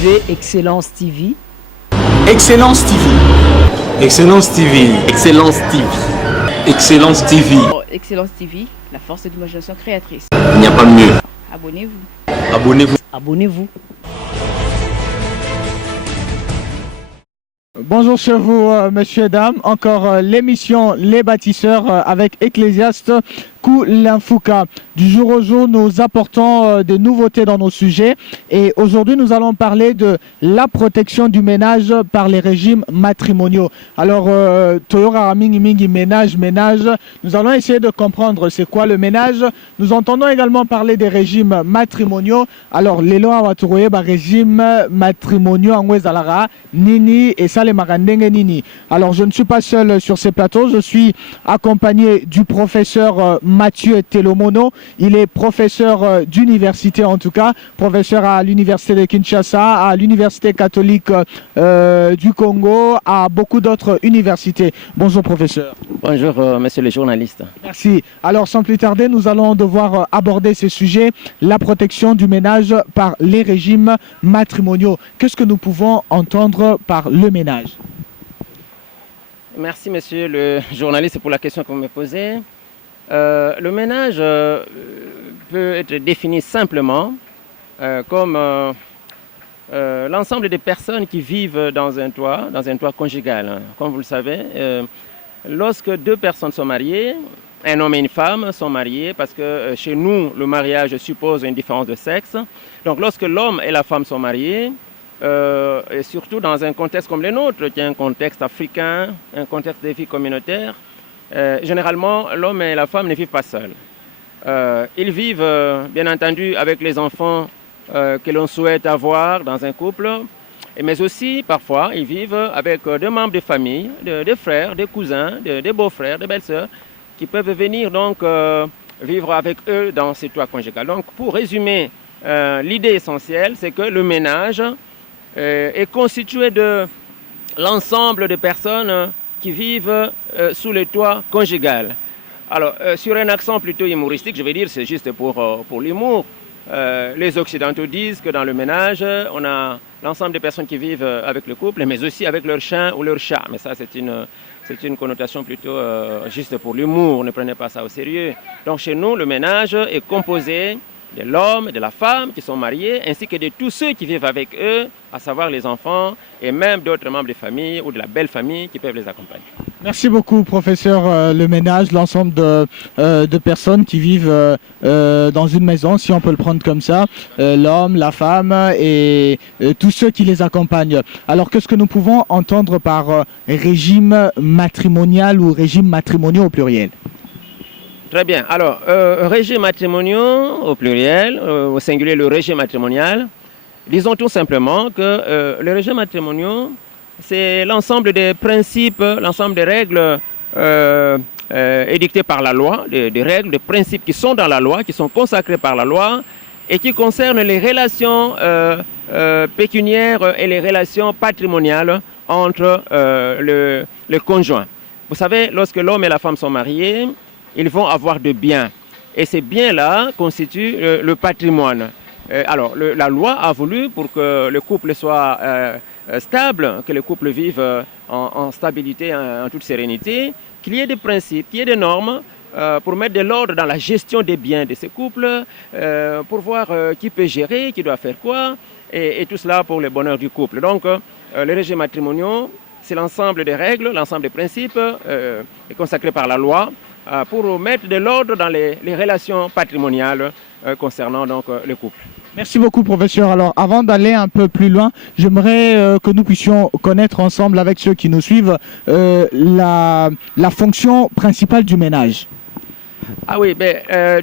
suivez Excellence TV. Excellence TV. Excellence TV. Excellence TV. Excellence TV. Excellence TV, la force de l'imagination créatrice. Il n'y a pas mieux. Abonnez-vous. Abonnez-vous. Abonnez-vous. Bonjour chez vous, messieurs, dames. Encore l'émission Les Bâtisseurs avec Ecclésiaste Koulinfouka. Du jour au jour, nous apportons des nouveautés dans nos sujets. Et aujourd'hui, nous allons parler de la protection du ménage par les régimes matrimoniaux. Alors, Toyora Mingi ménage. Nous allons essayer de comprendre c'est quoi le ménage. Nous entendons également parler des régimes matrimoniaux. Alors, les lois régime matrimoniaux en Ouezalara, Nini et ça les Marandenge Nini. Alors, je ne suis pas seul sur ces plateaux. Je suis accompagné du professeur Mathieu Telomono. Il est professeur d'université en tout cas, professeur à l'université de Kinshasa, à l'université catholique du Congo, à beaucoup d'autres universités. Bonjour professeur. Bonjour monsieur le journaliste. Merci. Alors sans plus tarder, nous allons devoir aborder ce sujet, la protection du ménage par les régimes matrimoniaux. Qu'est-ce que nous pouvons entendre par le ménage? Merci monsieur le journaliste pour la question que vous me posez. Le ménage peut être défini simplement comme l'ensemble des personnes qui vivent dans un toit conjugal. Comme vous le savez, lorsque deux personnes sont mariées, un homme et une femme sont mariés parce que chez nous, le mariage suppose une différence de sexe. Donc lorsque l'homme et la femme sont mariés, et surtout dans un contexte comme le nôtre, qui est un contexte africain, un contexte de vie communautaire, généralement, l'homme et la femme ne vivent pas seuls. Ils vivent, bien entendu, avec les enfants que l'on souhaite avoir dans un couple, mais aussi, parfois, ils vivent avec des membres de famille, des frères, des cousins, des beaux-frères, des belles-sœurs, qui peuvent venir donc vivre avec eux dans ces toits conjugaux. Donc, pour résumer, l'idée essentielle, c'est que le ménage est constitué de l'ensemble des personnes qui vivent sous le toit conjugal. Alors, sur un accent plutôt humoristique, je vais dire, c'est juste pour l'humour. Les Occidentaux disent que dans le ménage, on a l'ensemble des personnes qui vivent avec le couple, mais aussi avec leur chien ou leur chat. Mais ça, c'est une connotation plutôt juste pour l'humour, ne prenez pas ça au sérieux. Donc chez nous, le ménage est composé de l'homme, de la femme qui sont mariés, ainsi que de tous ceux qui vivent avec eux, à savoir les enfants et même d'autres membres de famille ou de la belle famille qui peuvent les accompagner. Merci beaucoup, professeur. Le ménage, l'ensemble de personnes qui vivent dans une maison, si on peut le prendre comme ça, l'homme, la femme et tous ceux qui les accompagnent. Alors, qu'est-ce que nous pouvons entendre par régime matrimonial ou régime matrimonial au pluriel? Très bien. Alors, régime matrimonial au pluriel, au singulier le régime matrimonial, disons tout simplement que le régime matrimonial, c'est l'ensemble des principes, l'ensemble des règles édictées par la loi, des règles, des principes qui sont dans la loi, qui sont consacrés par la loi et qui concernent les relations pécuniaires et les relations patrimoniales entre le conjoint. Vous savez, lorsque l'homme et la femme sont mariés, ils vont avoir de biens. Et ces biens-là constituent le patrimoine. Alors, la loi a voulu, pour que le couple soit stable, que le couple vive en stabilité, en toute sérénité, qu'il y ait des principes, qu'il y ait des normes pour mettre de l'ordre dans la gestion des biens de ces couples, pour voir qui peut gérer, qui doit faire quoi, et tout cela pour le bonheur du couple. Donc, le régime matrimonial, c'est l'ensemble des règles, l'ensemble des principes consacrés par la loi, pour mettre de l'ordre dans les relations patrimoniales concernant donc le couple. Merci beaucoup, professeur. Alors, avant d'aller un peu plus loin, j'aimerais que nous puissions connaître ensemble avec ceux qui nous suivent la fonction principale du ménage. Ah oui,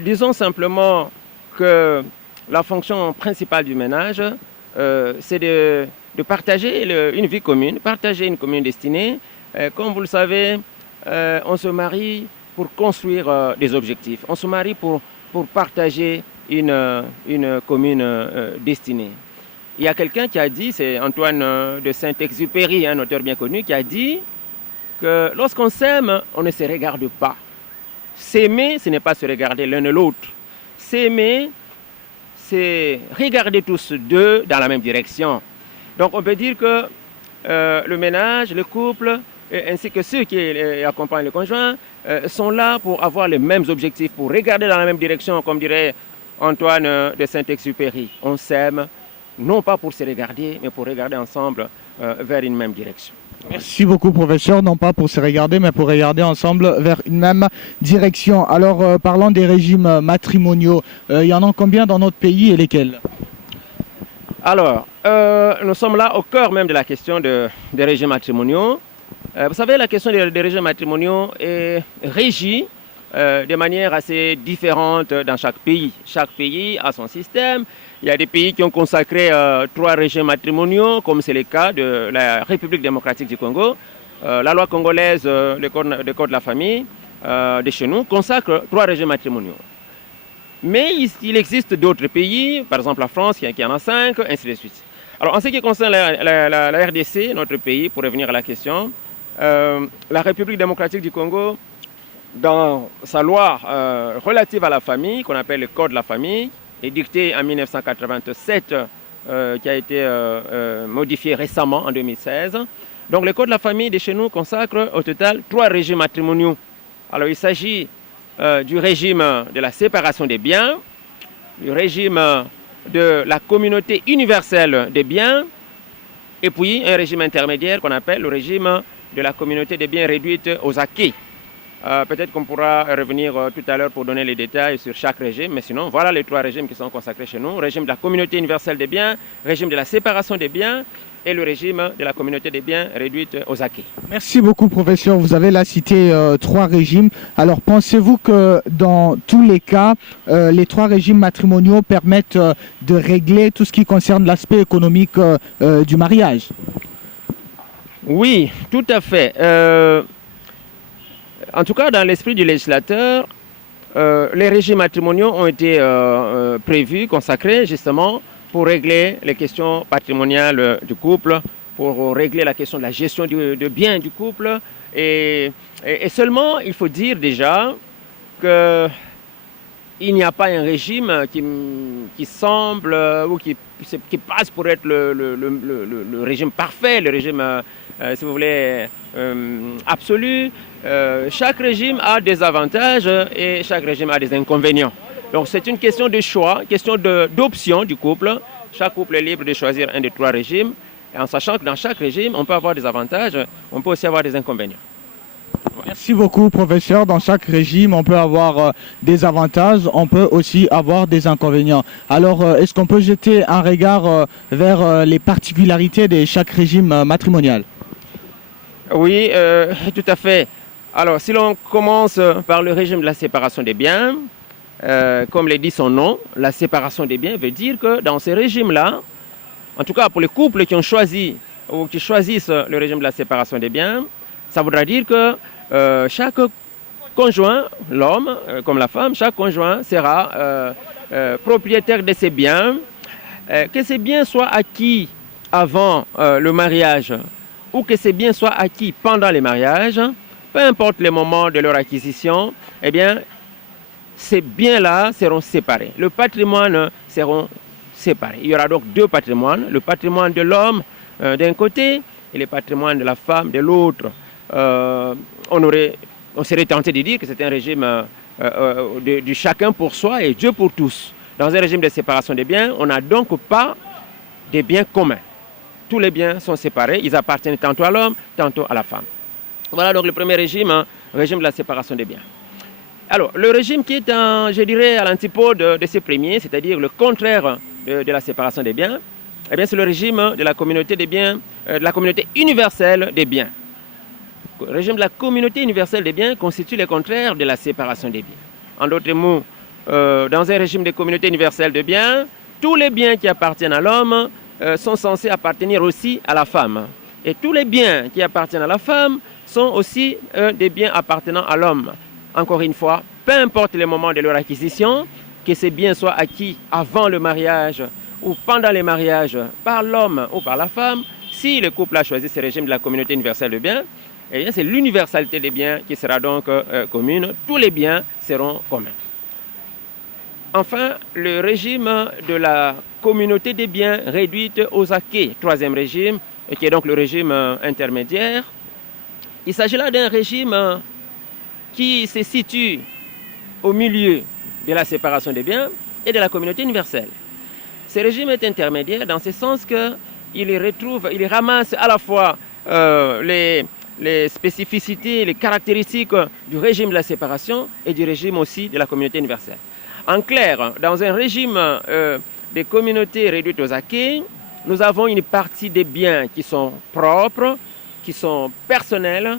disons simplement que la fonction principale du ménage, c'est de partager une vie commune, partager une commune destinée. Comme vous le savez, on se marie pour construire des objectifs. On se marie pour partager une commune destinée. Il y a quelqu'un qui a dit, c'est Antoine de Saint-Exupéry, un auteur bien connu, qui a dit que lorsqu'on s'aime, on ne se regarde pas. S'aimer, ce n'est pas se regarder l'un et l'autre. S'aimer, c'est regarder tous deux dans la même direction. Donc on peut dire que le ménage, le couple, ainsi que ceux qui accompagnent le conjoint, sont là pour avoir les mêmes objectifs, pour regarder dans la même direction, comme dirait Antoine de Saint-Exupéry. On s'aime, non pas pour se regarder, mais pour regarder ensemble vers une même direction. Merci beaucoup, professeur. Non pas pour se regarder, mais pour regarder ensemble vers une même direction. Alors, parlant des régimes matrimoniaux, il y en a combien dans notre pays et lesquels? Alors, nous sommes là au cœur même de la question des régimes matrimoniaux. Vous savez, la question des régimes matrimoniaux est régie de manière assez différente dans chaque pays. Chaque pays a son système. Il y a des pays qui ont consacré 3 régimes matrimoniaux, comme c'est le cas de la République démocratique du Congo. La loi congolaise, le code de la famille, de chez nous, consacre 3 régimes matrimoniaux. Mais il existe d'autres pays, par exemple la France qui en a 5, ainsi de suite. Alors en ce qui concerne la RDC, notre pays, pour revenir à la question, la République démocratique du Congo, dans sa loi relative à la famille, qu'on appelle le Code de la famille, édicté en 1987, qui a été modifié récemment en 2016. Donc le Code de la famille de chez nous consacre au total 3 régimes matrimoniaux. Alors il s'agit du régime de la séparation des biens, du régime de la communauté universelle des biens, et puis un régime intermédiaire qu'on appelle le régime de la communauté des biens réduite aux acquis. Peut-être qu'on pourra revenir tout à l'heure pour donner les détails sur chaque régime, mais sinon, voilà les 3 régimes qui sont consacrés chez nous. Régime de la communauté universelle des biens, régime de la séparation des biens et le régime de la communauté des biens réduite aux acquis. Merci beaucoup, professeur. Vous avez là cité 3 régimes. Alors, pensez-vous que dans tous les cas, les 3 régimes matrimoniaux permettent de régler tout ce qui concerne l'aspect économique du mariage? Oui, tout à fait. En tout cas, dans l'esprit du législateur, les régimes matrimoniaux ont été prévus, consacrés justement pour régler les questions patrimoniales du couple, pour régler la question de la gestion de biens du couple. Et seulement, il faut dire déjà qu'il n'y a pas un régime qui semble ou qui passe pour être le régime parfait, le régime, si vous voulez, absolu. Chaque régime a des avantages et chaque régime a des inconvénients. Donc c'est une question de choix, question d'option du couple. Chaque couple est libre de choisir un des 3 régimes, en sachant que dans chaque régime, on peut avoir des avantages, on peut aussi avoir des inconvénients. Merci beaucoup, professeur. Dans chaque régime, on peut avoir des avantages, on peut aussi avoir des inconvénients. Alors, est-ce qu'on peut jeter un regard vers les particularités de chaque régime matrimonial? Oui, tout à fait. Alors, si l'on commence par le régime de la séparation des biens, comme le dit son nom, la séparation des biens veut dire que dans ce régime-là, en tout cas pour les couples qui ont choisi ou qui choisissent le régime de la séparation des biens, ça voudra dire que chaque conjoint, l'homme comme la femme, chaque conjoint sera propriétaire de ses biens, que ces biens soient acquis avant le mariage ou que ces biens soient acquis pendant le mariage, peu importe le moment de leur acquisition, eh bien, ces biens-là seront séparés. Le patrimoine seront séparés. Il y aura donc 2 patrimoines, le patrimoine de l'homme d'un côté et le patrimoine de la femme de l'autre. On serait tenté de dire que c'est un régime du chacun pour soi et Dieu pour tous. Dans un régime de séparation des biens, on n'a donc pas des biens communs. Tous les biens sont séparés, ils appartiennent tantôt à l'homme, tantôt à la femme. Voilà donc le premier régime, régime de la séparation des biens. Alors, le régime qui est, je dirais, à l'antipode de ces premiers, c'est-à-dire le contraire de la séparation des biens, eh bien, c'est le régime de la communauté des biens, de la communauté universelle des biens. Le régime de la communauté universelle des biens constitue le contraire de la séparation des biens. En d'autres mots, dans un régime de communauté universelle des biens, tous les biens qui appartiennent à l'homme sont censés appartenir aussi à la femme. Et tous les biens qui appartiennent à la femme sont aussi des biens appartenant à l'homme. Encore une fois, peu importe le moment de leur acquisition, que ces biens soient acquis avant le mariage ou pendant le mariage par l'homme ou par la femme, si le couple a choisi ce régime de la communauté universelle de biens, eh bien c'est l'universalité des biens qui sera donc commune. Tous les biens seront communs. Enfin, le régime de la communauté des biens réduite aux acquis, troisième régime, qui est donc le régime intermédiaire. Il s'agit là d'un régime qui se situe au milieu de la séparation des biens et de la communauté universelle. Ce régime est intermédiaire dans ce sens qu'il ramasse à la fois les spécificités, les caractéristiques du régime de la séparation et du régime aussi de la communauté universelle. En clair, dans un régime des communautés réduites aux acquis, nous avons une partie des biens qui sont propres, qui sont personnels,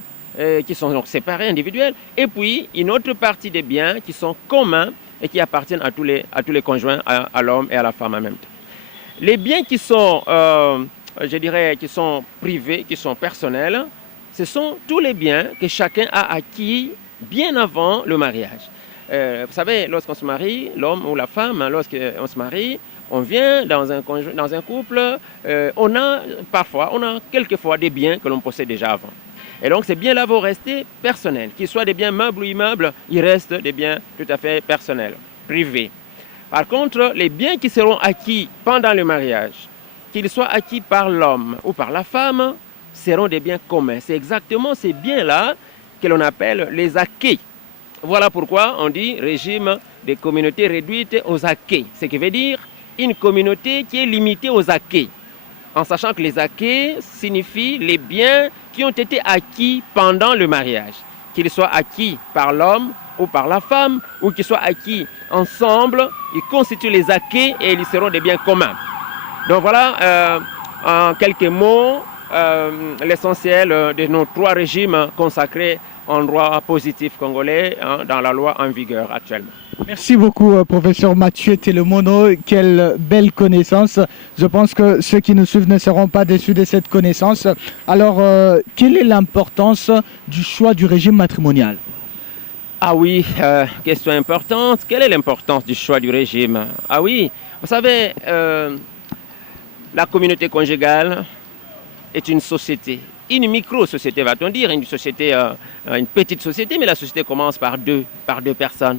qui sont donc séparés, individuels, et puis une autre partie des biens qui sont communs et qui appartiennent à tous les conjoints, à l'homme et à la femme en même temps. Les biens qui sont, qui sont privés, qui sont personnels, ce sont tous les biens que chacun a acquis bien avant le mariage. Vous savez, lorsqu'on se marie, l'homme ou la femme, lorsqu'on se marie, on vient dans un couple, on a quelquefois des biens que l'on possède déjà avant. Et donc ces biens-là vont rester personnels. Qu'ils soient des biens meubles ou immeubles, ils restent des biens tout à fait personnels, privés. Par contre, les biens qui seront acquis pendant le mariage, qu'ils soient acquis par l'homme ou par la femme, seront des biens communs. C'est exactement ces biens-là que l'on appelle les acquis. Voilà pourquoi on dit régime des communautés réduites aux acquis. Ce qui veut dire une communauté qui est limitée aux acquis. En sachant que les acquis signifient les biens qui ont été acquis pendant le mariage. Qu'ils soient acquis par l'homme ou par la femme, ou qu'ils soient acquis ensemble, ils constituent les acquis et ils seront des biens communs. Donc voilà, en quelques mots, l'essentiel de nos trois régimes consacrés en droit positif congolais dans la loi en vigueur actuellement. Merci beaucoup, professeur Mathieu Telemono. Quelle belle connaissance. Je pense que ceux qui nous suivent ne seront pas déçus de cette connaissance. Alors, quelle est l'importance du choix du régime matrimonial? Ah oui, question importante. Quelle est l'importance du choix du régime? Ah oui, vous savez, la communauté conjugale est une société. Une micro-société, va-t-on dire, une société, une petite société, mais la société commence par deux personnes.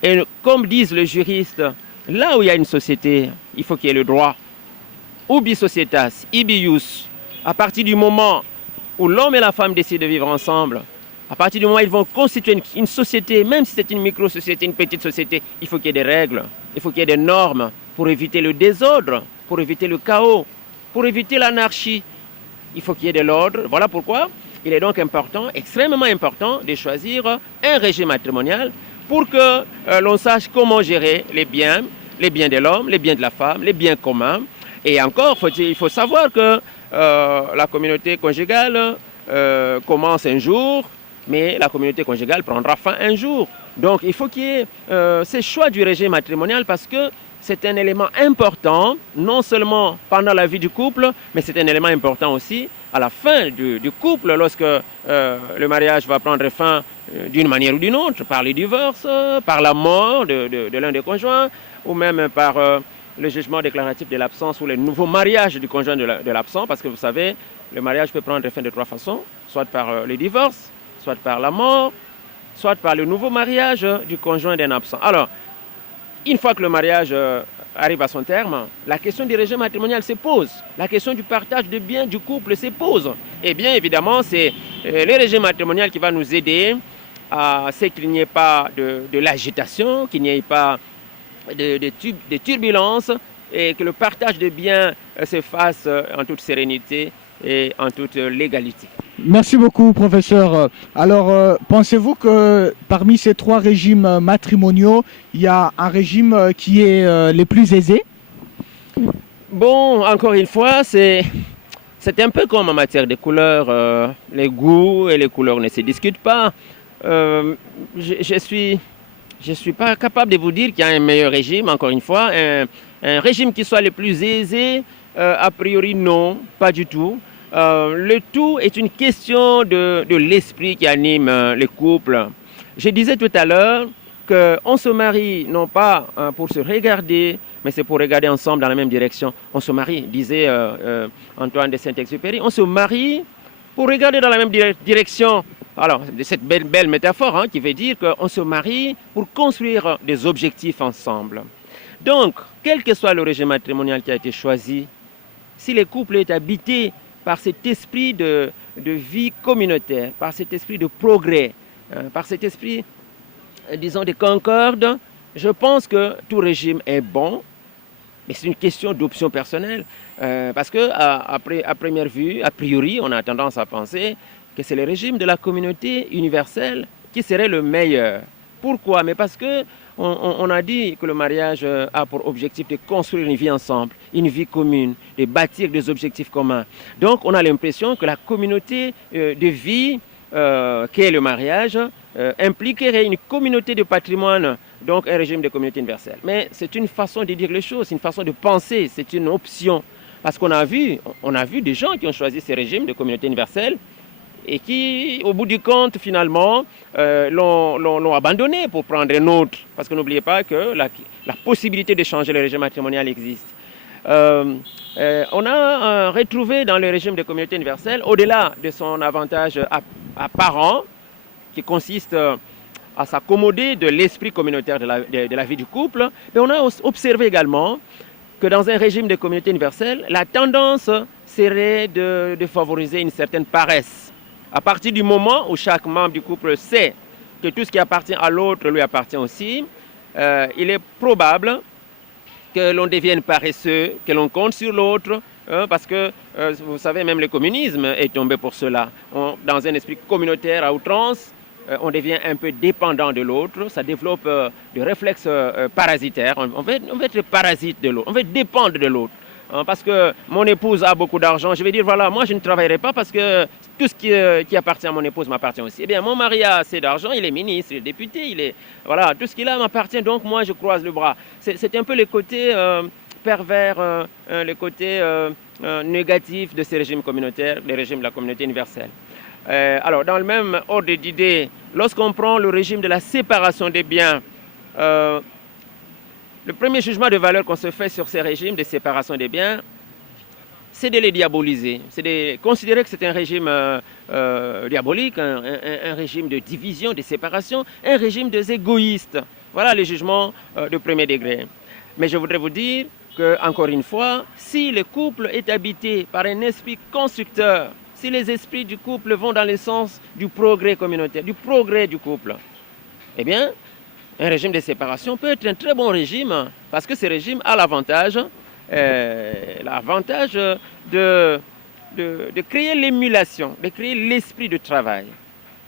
Et comme disent les juristes, là où il y a une société, il faut qu'il y ait le droit. Ubi societas, ibi ius. À partir du moment où l'homme et la femme décident de vivre ensemble, à partir du moment où ils vont constituer une société, même si c'est une micro-société, une petite société, il faut qu'il y ait des règles, il faut qu'il y ait des normes pour éviter le désordre, pour éviter le chaos, pour éviter l'anarchie. Il faut qu'il y ait de l'ordre. Voilà pourquoi il est donc important, extrêmement important, de choisir un régime matrimonial pour que l'on sache comment gérer les biens de l'homme, les biens de la femme, les biens communs. Et encore, il faut savoir que la communauté conjugale commence un jour, mais la communauté conjugale prendra fin un jour. Donc il faut qu'il y ait ce choix du régime matrimonial parce que c'est un élément important, non seulement pendant la vie du couple, mais c'est un élément important aussi à la fin du couple, lorsque le mariage va prendre fin d'une manière ou d'une autre, par le divorce, par la mort de l'un des conjoints, ou même par le jugement déclaratif de l'absence ou le nouveau mariage du conjoint de l'absent, parce que vous savez, le mariage peut prendre fin de trois façons, soit par le divorce, soit par la mort, soit par le nouveau mariage du conjoint d'un absent. Alors, une fois que le mariage arrive à son terme, la question du régime matrimonial se pose. La question du partage de biens du couple se pose. Et bien évidemment, c'est le régime matrimonial qui va nous aider à ce qu'il n'y ait pas de l'agitation, qu'il n'y ait pas de turbulences et que le partage de biens se fasse en toute sérénité et en toute légalité. Merci beaucoup, professeur. Alors, pensez-vous que parmi ces trois régimes matrimoniaux, il y a un régime qui est le plus aisé? Bon, encore une fois, c'est un peu comme en matière de couleurs. Les goûts et les couleurs ne se discutent pas. Je suis pas capable de vous dire qu'il y a un meilleur régime, encore une fois. Un régime qui soit le plus aisé, a priori non, pas du tout. Le tout est une question de l'esprit qui anime les couples. Je disais tout à l'heure qu'on se marie non pas pour se regarder, mais c'est pour regarder ensemble dans la même direction. On se marie, disait Antoine de Saint-Exupéry, on se marie pour regarder dans la même direction Alors, cette belle métaphore hein, qui veut dire qu'on se marie pour construire des objectifs ensemble. Donc, quel que soit le régime matrimonial qui a été choisi, si le couple est habité par cet esprit de vie communautaire, par cet esprit de progrès, par cet esprit, disons, de concorde, je pense que tout régime est bon, mais c'est une question d'option personnelle. Parce qu'à première vue, a priori, on a tendance à penser que c'est le régime de la communauté universelle qui serait le meilleur. Pourquoi? Mais parce que on a dit que le mariage a pour objectif de construire une vie ensemble, une vie commune, de bâtir des objectifs communs. Donc on a l'impression que la communauté de vie qu'est le mariage impliquerait une communauté de patrimoine, donc un régime de communauté universelle. Mais c'est une façon de dire les choses, c'est une façon de penser, c'est une option. Parce qu'on a vu des gens qui ont choisi ces régimes de communauté universelle et qui, au bout du compte, finalement, l'ont abandonné pour prendre un autre. Parce que n'oubliez pas que la possibilité de changer le régime matrimonial existe. On a retrouvé dans le régime de communauté universelle, au-delà de son avantage apparent, qui consiste à s'accommoder de l'esprit communautaire de la vie du couple, mais on a observé également que dans un régime de communauté universelle, la tendance serait de favoriser une certaine paresse. À partir du moment où chaque membre du couple sait que tout ce qui appartient à l'autre lui appartient aussi, il est probable que l'on devienne paresseux, que l'on compte sur l'autre, parce que, vous savez, même le communisme est tombé pour cela. Dans un esprit communautaire à outrance, on devient un peu dépendant de l'autre, ça développe des réflexes parasitaires, on veut être parasite de l'autre, on veut dépendre de l'autre. Parce que mon épouse a beaucoup d'argent, je vais dire, voilà, moi je ne travaillerai pas parce que tout ce qui appartient à mon épouse m'appartient aussi. Eh bien, mon mari a assez d'argent, il est ministre, il est député, voilà, tout ce qu'il a m'appartient, donc moi je croise le bras. C'est un peu le côté pervers, le côté négatif de ces régimes communautaires, les régimes de la communauté universelle. Alors, dans le même ordre d'idées, lorsqu'on prend le régime de la séparation des biens, le premier jugement de valeur qu'on se fait sur ces régimes de séparation des biens, c'est de les diaboliser, c'est de considérer que c'est un régime diabolique, un régime de division, de séparation, un régime des égoïstes. Voilà les jugements de premier degré. Mais je voudrais vous dire que, encore une fois, si le couple est habité par un esprit constructeur, si les esprits du couple vont dans le sens du progrès communautaire, du progrès du couple, eh bien, un régime de séparation peut être un très bon régime parce que ce régime a l'avantage de créer l'émulation, de créer l'esprit de travail.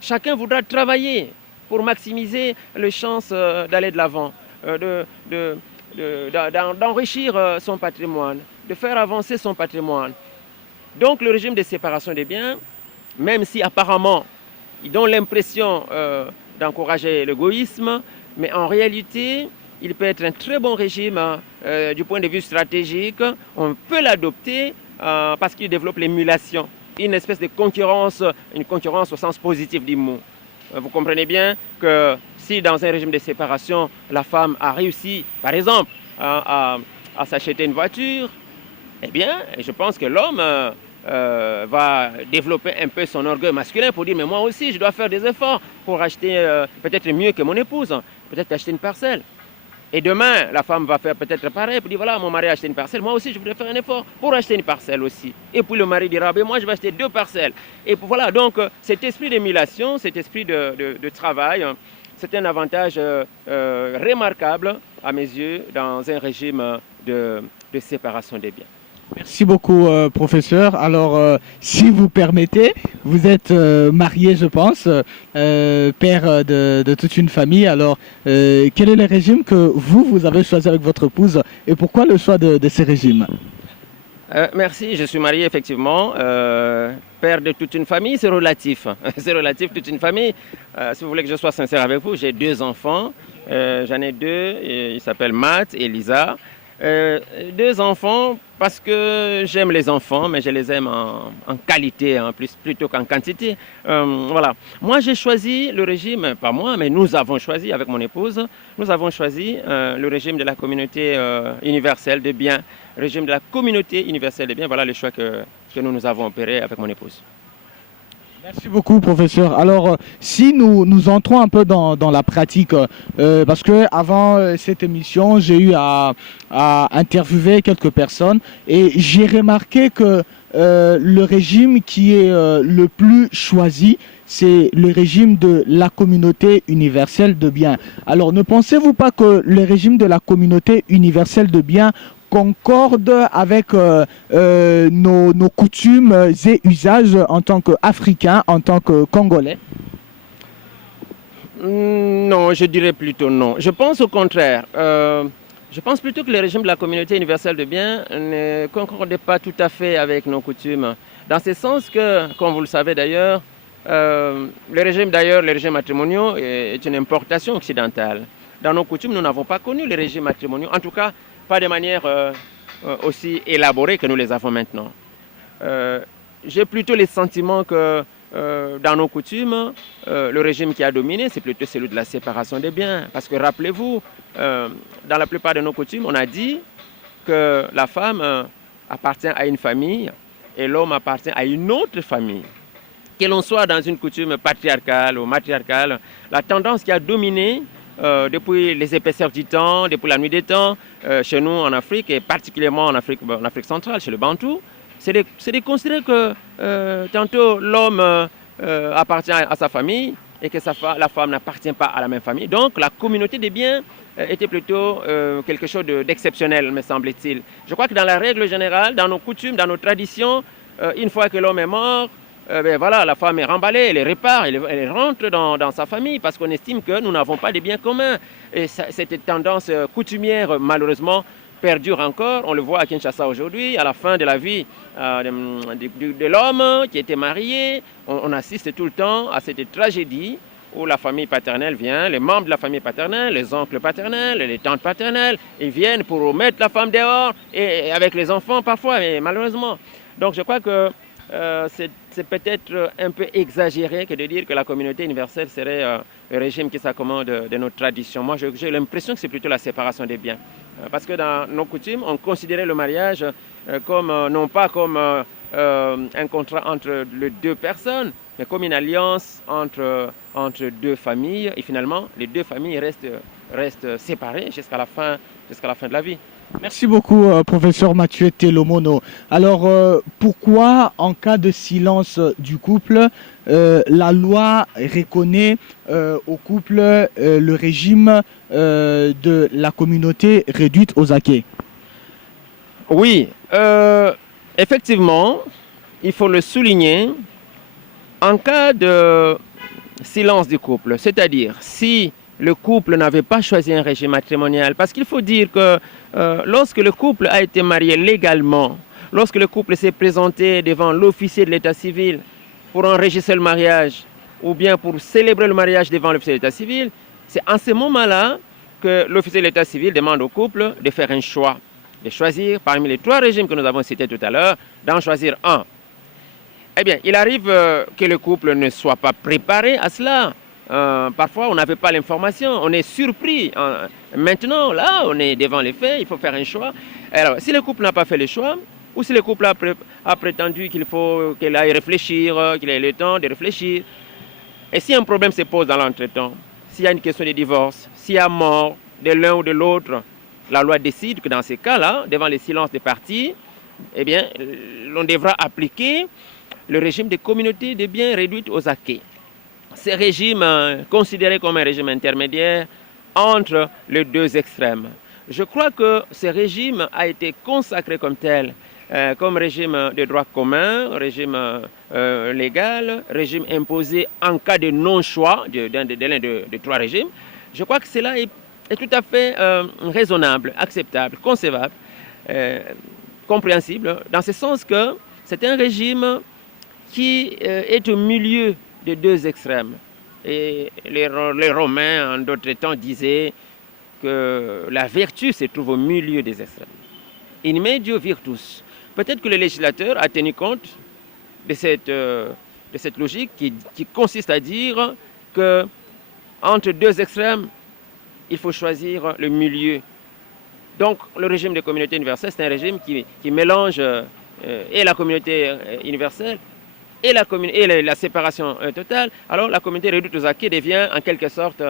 Chacun voudra travailler pour maximiser les chances d'aller de l'avant, d'enrichir son patrimoine, de faire avancer son patrimoine. Donc le régime de séparation des biens, même si apparemment il donne l'impression d'encourager l'égoïsme, mais en réalité, il peut être un très bon régime du point de vue stratégique. On peut l'adopter parce qu'il développe l'émulation, une espèce de concurrence, une concurrence au sens positif du mot. Vous comprenez bien que si dans un régime de séparation, la femme a réussi, par exemple, à s'acheter une voiture, eh bien, je pense que l'homme va développer un peu son orgueil masculin pour dire mais moi aussi je dois faire des efforts pour acheter peut-être mieux que mon épouse, peut-être acheter une parcelle. Et demain, la femme va faire peut-être pareil pour dire voilà, mon mari a acheté une parcelle, moi aussi je voudrais faire un effort pour acheter une parcelle aussi. Et puis le mari dira ben moi je vais acheter 2 parcelles. Et voilà, donc cet esprit d'émulation, cet esprit de travail, c'est un avantage remarquable à mes yeux dans un régime de séparation des biens. Merci beaucoup, professeur. Alors, si vous permettez, vous êtes marié, je pense, père de toute une famille. Alors, quel est le régime que vous avez choisi avec votre épouse et pourquoi le choix de ces régimes? Merci, je suis marié effectivement. Père de toute une famille, c'est relatif. C'est relatif, toute une famille. Si vous voulez que je sois sincère avec vous, j'ai 2 enfants. J'en ai 2, ils s'appellent Matt et Lisa. 2 enfants parce que j'aime les enfants, mais je les aime en qualité, plutôt qu'en quantité. Voilà. Moi, j'ai choisi le régime, pas moi, mais nous avons choisi avec mon épouse, nous avons choisi le régime de la communauté universelle des biens. Régime de la communauté universelle des biens, voilà le choix que nous avons opéré avec mon épouse. Merci beaucoup, professeur. Alors, si nous entrons un peu dans la pratique, parce que avant cette émission, j'ai eu à interviewer quelques personnes et j'ai remarqué que le régime qui est le plus choisi, c'est le régime de la communauté universelle de biens. Alors, ne pensez-vous pas que le régime de la communauté universelle de biens concorde avec nos coutumes et usages en tant qu'Africains, en tant que Congolais? Non, je dirais plutôt non. Je pense au contraire. Je pense plutôt que le régime de la communauté universelle de biens ne concordait pas tout à fait avec nos coutumes. Dans ce sens que, comme vous le savez d'ailleurs, les régimes matrimoniaux est une importation occidentale. Dans nos coutumes, nous n'avons pas connu les régimes matrimoniaux, en tout cas pas de manière aussi élaborée que nous les avons maintenant. J'ai plutôt le sentiment que dans nos coutumes, le régime qui a dominé, c'est plutôt celui de la séparation des biens. Parce que rappelez-vous, dans la plupart de nos coutumes, on a dit que la femme appartient à une famille et l'homme appartient à une autre famille. Que l'on soit dans une coutume patriarcale ou matriarcale, la tendance qui a dominé depuis les épaisseurs du temps, depuis la nuit des temps, chez nous en Afrique et particulièrement en Afrique centrale, chez le Bantou, c'est de considérer que tantôt l'homme appartient à sa famille et que la femme n'appartient pas à la même famille. Donc la communauté des biens était plutôt quelque chose d'exceptionnel, me semble-t-il. Je crois que dans la règle générale, dans nos coutumes, dans nos traditions, une fois que l'homme est mort, voilà, la femme est remballée, elle répare, elle rentre dans sa famille parce qu'on estime que nous n'avons pas de biens communs. Et cette tendance coutumière, malheureusement, perdure encore. On le voit à Kinshasa aujourd'hui, à la fin de la vie de l'homme qui était marié. On assiste tout le temps à cette tragédie où la famille paternelle vient, les membres de la famille paternelle, les oncles paternels, les tantes paternelles, ils viennent pour mettre la femme dehors et avec les enfants parfois, mais malheureusement. Donc je crois que c'est peut-être un peu exagéré que de dire que la communauté universelle serait le régime qui s'accommode de notre tradition. Moi, j'ai l'impression que c'est plutôt la séparation des biens. Parce que dans nos coutumes, on considérait le mariage non pas comme un contrat entre les deux personnes, mais comme une alliance entre deux familles. Et finalement, les deux familles restent séparées jusqu'à la fin de la vie. Merci beaucoup, professeur Mathieu Telomono. Alors, pourquoi, en cas de silence du couple, la loi reconnaît au couple le régime de la communauté réduite aux acquis? Oui, effectivement, il faut le souligner, en cas de silence du couple, c'est-à-dire si le couple n'avait pas choisi un régime matrimonial, parce qu'il faut dire que lorsque le couple a été marié légalement, lorsque le couple s'est présenté devant l'officier de l'état civil pour enregistrer le mariage, ou bien pour célébrer le mariage devant l'officier de l'état civil, c'est en ce moment-là que l'officier de l'état civil demande au couple de faire un choix, de choisir parmi les 3 régimes que nous avons cités tout à l'heure, d'en choisir un. Eh bien, il arrive que le couple ne soit pas préparé à cela. Parfois, on n'avait pas l'information, on est surpris. Maintenant, là, on est devant les faits, il faut faire un choix. Alors, si le couple n'a pas fait le choix, ou si le couple a prétendu qu'il aille réfléchir, qu'il ait le temps de réfléchir, et si un problème se pose dans l'entretemps, s'il y a une question de divorce, s'il y a mort de l'un ou de l'autre, la loi décide que dans ces cas-là, devant le silence des parties, eh bien, l'on devra appliquer le régime des communautés de biens réduites aux acquis. Ce régime considéré comme un régime intermédiaire entre les 2 extrêmes. Je crois que ce régime a été consacré comme tel, comme régime de droit commun, régime légal, régime imposé en cas de non-choix de l'un des 3 régimes. Je crois que cela est tout à fait raisonnable, acceptable, concevable, compréhensible, dans ce sens que c'est un régime qui est au milieu des 2 extrêmes. Et les Romains, en d'autres temps, disaient que la vertu se trouve au milieu des extrêmes. In medio virtus. Peut-être que le législateur a tenu compte de cette logique qui consiste à dire que entre 2 extrêmes, il faut choisir le milieu. Donc, le régime de communauté universelle, c'est un régime qui mélange et la communauté universelle et la séparation totale, alors la communauté réduite aux acquis devient en quelque sorte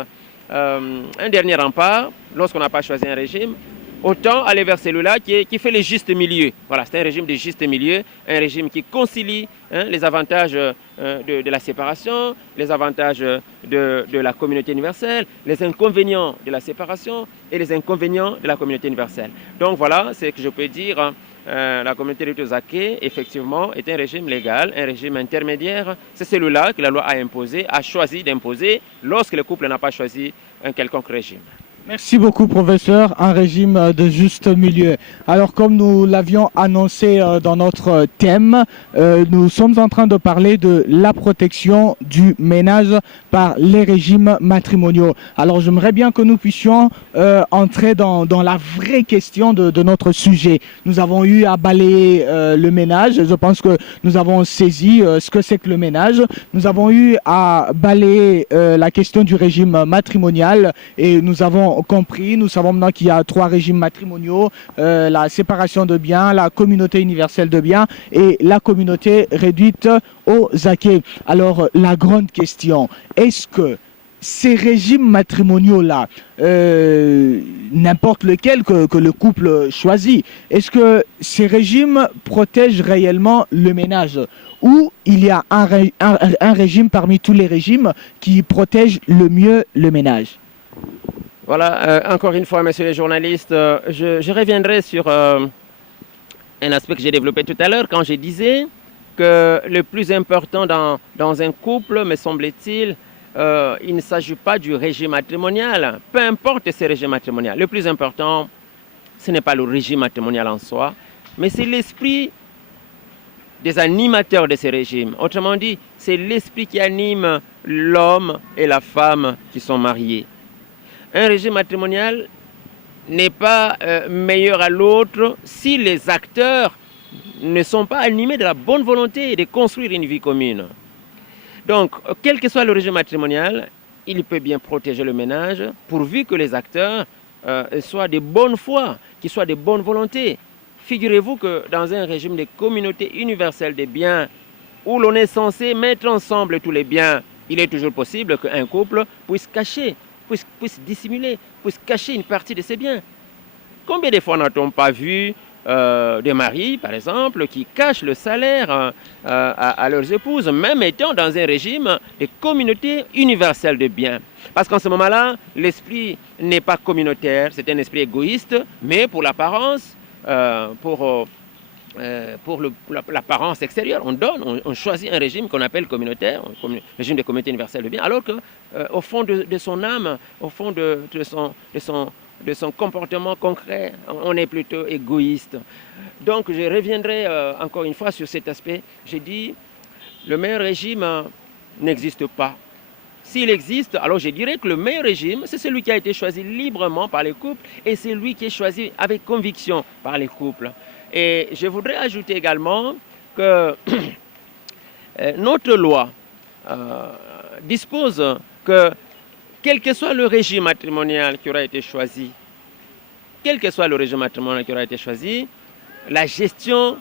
un dernier rempart lorsqu'on n'a pas choisi un régime. Autant aller vers celui-là qui fait le juste milieu. Voilà, c'est un régime de juste milieu, un régime qui concilie les avantages de la séparation, les avantages de la communauté universelle, les inconvénients de la séparation et les inconvénients de la communauté universelle. Donc voilà, c'est ce que je peux dire. La communauté réduite aux acquis, effectivement, est un régime légal, un régime intermédiaire. C'est celui-là que la loi a choisi d'imposer lorsque le couple n'a pas choisi un quelconque régime. Merci beaucoup, professeur. Un régime de juste milieu. Alors, comme nous l'avions annoncé dans notre thème, nous sommes en train de parler de la protection du ménage par les régimes matrimoniaux. Alors, j'aimerais bien que nous puissions entrer dans la vraie question de notre sujet. Nous avons eu à balayer le ménage. Je pense que nous avons saisi ce que c'est que le ménage. Nous avons eu à balayer la question du régime matrimonial et nous avons compris, nous savons maintenant qu'il y a 3 régimes matrimoniaux, la séparation de biens, la communauté universelle de biens et la communauté réduite aux acquis. Alors, la grande question, est-ce que ces régimes matrimoniaux-là, n'importe lequel que le couple choisit, est-ce que ces régimes protègent réellement le ménage ou il y a un régime parmi tous les régimes qui protège le mieux le ménage? Voilà, encore une fois, messieurs les journalistes, je reviendrai sur un aspect que j'ai développé tout à l'heure quand je disais que le plus important dans un couple, me semble-t-il, il ne s'agit pas du régime matrimonial, peu importe ce régime matrimonial. Le plus important, ce n'est pas le régime matrimonial en soi, mais c'est l'esprit des animateurs de ces régimes. Autrement dit, c'est l'esprit qui anime l'homme et la femme qui sont mariés. Un régime matrimonial n'est pas meilleur à l'autre si les acteurs ne sont pas animés de la bonne volonté de construire une vie commune. Donc, quel que soit le régime matrimonial, il peut bien protéger le ménage pourvu que les acteurs soient de bonne foi, qu'ils soient de bonne volonté. Figurez-vous que dans un régime de communauté universelle des biens où l'on est censé mettre ensemble tous les biens, il est toujours possible qu'un couple puisse cacher, puisse dissimuler, puisse cacher une partie de ses biens. Combien de fois n'a-t-on pas vu des maris, par exemple, qui cachent le salaire à leurs épouses, même étant dans un régime de communauté universelle de biens. Parce qu'en ce moment-là, l'esprit n'est pas communautaire, c'est un esprit égoïste, mais pour l'apparence, pour l'apparence extérieure, on choisit un régime qu'on appelle communautaire, régime de communauté universelle de biens, alors qu'au fond de son âme, au fond de son comportement concret, on est plutôt égoïste. Donc je reviendrai encore une fois sur cet aspect. J'ai dit, le meilleur régime n'existe pas. S'il existe, alors je dirais que le meilleur régime, c'est celui qui a été choisi librement par les couples et c'est celui qui est choisi avec conviction par les couples. Et je voudrais ajouter également que notre loi dispose que, quel que soit le régime matrimonial qui aura été choisi, la gestion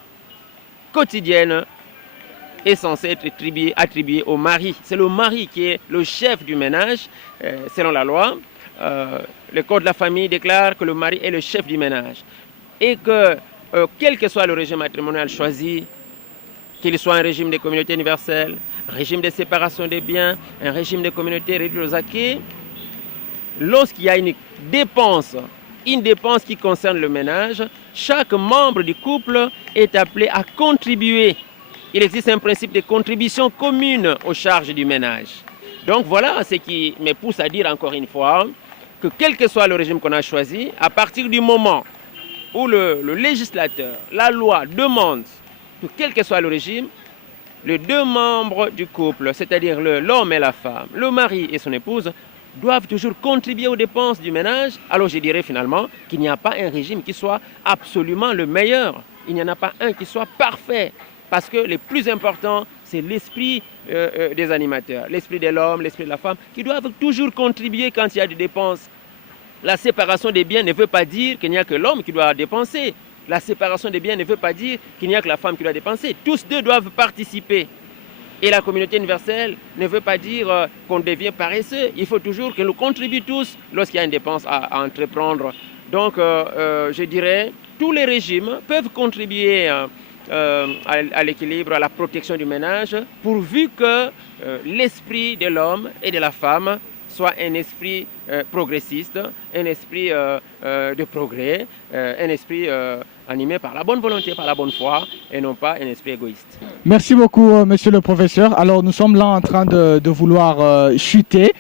quotidienne est censée être attribuée au mari. C'est le mari qui est le chef du ménage, selon la loi. Le Code de la famille déclare que le mari est le chef du ménage. Et que, quel que soit le régime matrimonial choisi, qu'il soit un régime de communauté universelle, un régime de séparation des biens, un régime de communauté réduite aux acquis, lorsqu'il y a une dépense qui concerne le ménage, chaque membre du couple est appelé à contribuer. Il existe un principe de contribution commune aux charges du ménage. Donc voilà ce qui me pousse à dire encore une fois que quel que soit le régime qu'on a choisi, à partir du moment où le législateur, la loi demande que quel que soit le régime, les 2 membres du couple, c'est-à-dire l'homme et la femme, le mari et son épouse, doivent toujours contribuer aux dépenses du ménage, alors je dirais finalement qu'il n'y a pas un régime qui soit absolument le meilleur. Il n'y en a pas un qui soit parfait. Parce que le plus important, c'est l'esprit des animateurs, l'esprit de l'homme, l'esprit de la femme, qui doivent toujours contribuer quand il y a des dépenses. La séparation des biens ne veut pas dire qu'il n'y a que l'homme qui doit dépenser. La séparation des biens ne veut pas dire qu'il n'y a que la femme qui doit dépenser. Tous deux doivent participer. Et la communauté universelle ne veut pas dire qu'on devient paresseux. Il faut toujours que nous contribuions tous lorsqu'il y a une dépense à entreprendre. Donc, je dirais, tous les régimes peuvent contribuer à l'équilibre, à la protection du ménage, pourvu que l'esprit de l'homme et de la femme soit un esprit progressiste, un esprit de progrès, un esprit animé par la bonne volonté, par la bonne foi, et non pas un esprit égoïste. Merci beaucoup, monsieur le professeur. Alors, nous sommes là en train de vouloir chuter.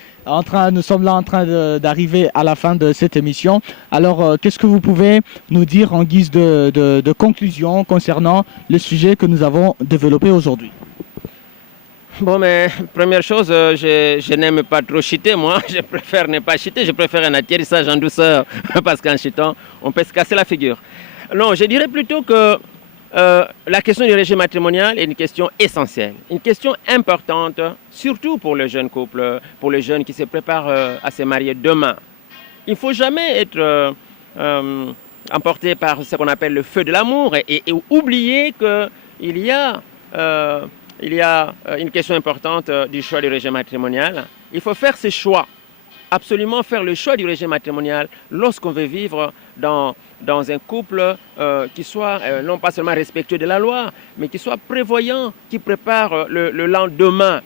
Nous sommes là en train d'arriver à la fin de cette émission. Alors, qu'est-ce que vous pouvez nous dire en guise de conclusion concernant le sujet que nous avons développé aujourd'hui? Bon, mais première chose, je n'aime pas trop chuter, moi. Je préfère ne pas chuter. Je préfère un atterrissage en douceur parce qu'en chutant, on peut se casser la figure. Non, je dirais plutôt que la question du régime matrimonial est une question essentielle, une question importante, surtout pour les jeunes couples, pour les jeunes qui se préparent à se marier demain. Il ne faut jamais être emporté par ce qu'on appelle le feu de l'amour et oublier qu'il y a une question importante du choix du régime matrimonial. Il faut faire ce choix, absolument faire le choix du régime matrimonial lorsqu'on veut vivre dans un couple qui soit non pas seulement respectueux de la loi, mais qui soit prévoyant, qui prépare le lendemain.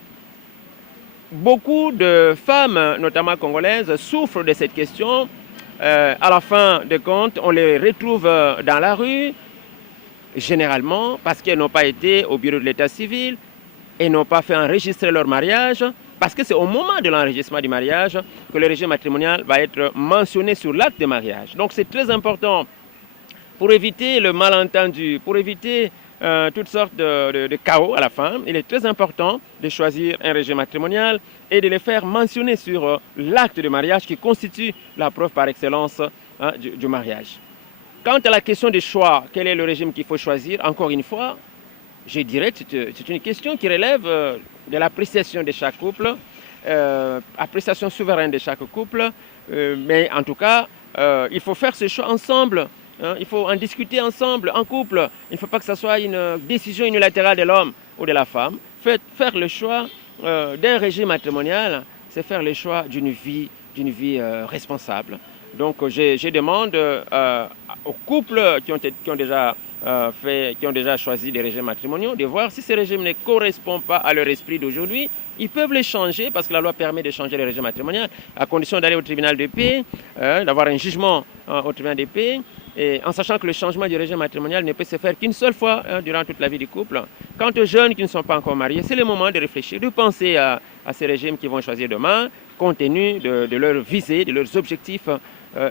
Beaucoup de femmes, notamment congolaises, souffrent de cette question. À la fin de compte, on les retrouve dans la rue, généralement parce qu'elles n'ont pas été au bureau de l'état civil et n'ont pas fait enregistrer leur mariage, parce que c'est au moment de l'enregistrement du mariage que le régime matrimonial va être mentionné sur l'acte de mariage. Donc c'est très important pour éviter le malentendu, pour éviter toutes sortes de chaos à la fin. Il est très important de choisir un régime matrimonial et de le faire mentionner sur l'acte de mariage qui constitue la preuve par excellence du mariage. Quant à la question du choix, quel est le régime qu'il faut choisir, encore une fois, je dirais que c'est une question qui relève de l'appréciation de chaque couple, appréciation souveraine de chaque couple, mais en tout cas, il faut faire ce choix ensemble, hein, il faut en discuter ensemble, en couple. Il ne faut pas que ce soit une décision unilatérale de l'homme ou de la femme. Faire le choix d'un régime matrimonial, c'est faire le choix d'une vie responsable. Donc je demande aux couples qui ont déjà choisi des régimes matrimoniaux de voir si ces régimes ne correspondent pas à leur esprit d'aujourd'hui. Ils peuvent les changer parce que la loi permet de changer les régimes matrimoniaux à condition d'aller au tribunal de paix, d'avoir un jugement au tribunal de paix, et en sachant que le changement du régime matrimonial ne peut se faire qu'une seule fois durant toute la vie du couple. Quant aux jeunes qui ne sont pas encore mariés, c'est le moment de réfléchir, de penser à ces régimes qu'ils vont choisir demain, compte tenu de leurs visées, de leurs objectifs.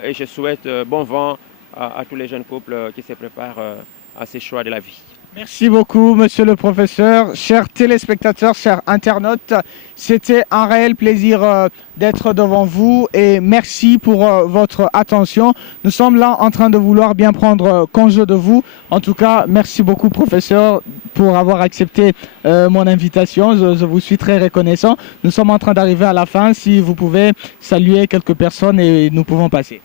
Et je souhaite bon vent à tous les jeunes couples qui se préparent à ces choix de la vie. Merci beaucoup, monsieur le professeur. Chers téléspectateurs, chers internautes, c'était un réel plaisir d'être devant vous et merci pour votre attention. Nous sommes là en train de vouloir bien prendre congé de vous. En tout cas, merci beaucoup, professeur, pour avoir accepté mon invitation. Je vous suis très reconnaissant. Nous sommes en train d'arriver à la fin. Si vous pouvez saluer quelques personnes et nous pouvons passer.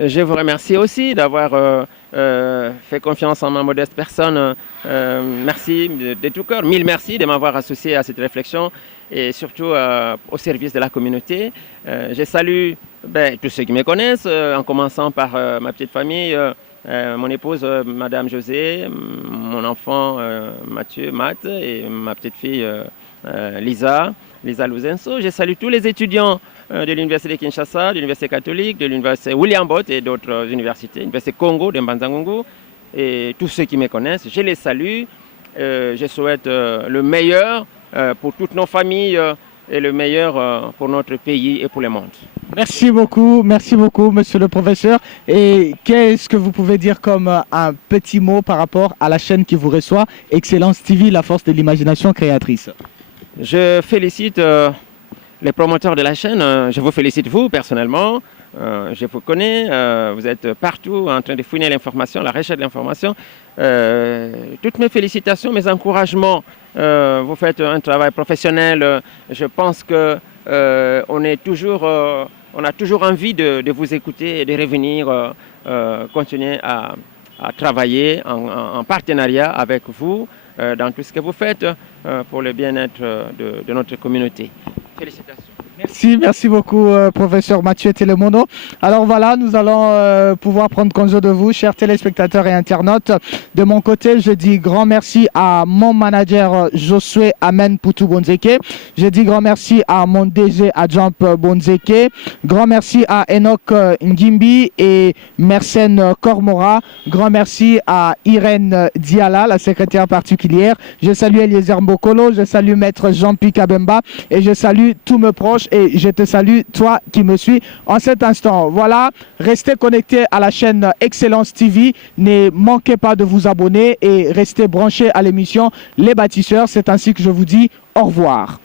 Je vous remercie aussi d'avoir fait confiance en ma modeste personne. Merci de tout cœur. Mille merci de m'avoir associé à cette réflexion et surtout au service de la communauté. Je salue tous ceux qui me connaissent, en commençant par ma petite famille, mon épouse, Madame José, mon enfant Mathieu, Matt, et ma petite fille Lisa Luzenso. Je salue tous les étudiants de l'Université de Kinshasa, de l'Université catholique, de l'Université William Bott et d'autres universités, l'Université Congo de Mbanza-Ngungu, et tous ceux qui me connaissent, je les salue. Je souhaite le meilleur pour toutes nos familles et le meilleur pour notre pays et pour le monde. Merci beaucoup, monsieur le professeur. Et qu'est-ce que vous pouvez dire comme un petit mot par rapport à la chaîne qui vous reçoit, Excellence TV, la force de l'imagination créatrice? Je félicite les promoteurs de la chaîne, je vous félicite vous personnellement, je vous connais, vous êtes partout en train de fouiner l'information, la recherche de l'information. Toutes mes félicitations, mes encouragements, vous faites un travail professionnel, je pense que on a toujours envie de vous écouter et de revenir continuer à travailler en partenariat avec vous dans tout ce que vous faites pour le bien-être de notre communauté. Félicitations. Merci beaucoup, professeur Mathieu Telemono. Alors voilà, nous allons pouvoir prendre congé de vous, chers téléspectateurs et internautes. De mon côté, je dis grand merci à mon manager Josué Amen Poutou Bonzeke. Je dis grand merci à mon DG Adjamp Bonzeke. Grand merci à Enoch Ngimbi et Mersène Kormora. Grand merci à Irène Diala, la secrétaire particulière. Je salue Eliezer Mbokolo, je salue Maître Jean-Pierre Kabemba et je salue tous mes proches. Et je te salue, toi qui me suis en cet instant. Voilà, restez connectés à la chaîne Excellence TV. Ne manquez pas de vous abonner et restez branchés à l'émission Les Bâtisseurs. C'est ainsi que je vous dis au revoir.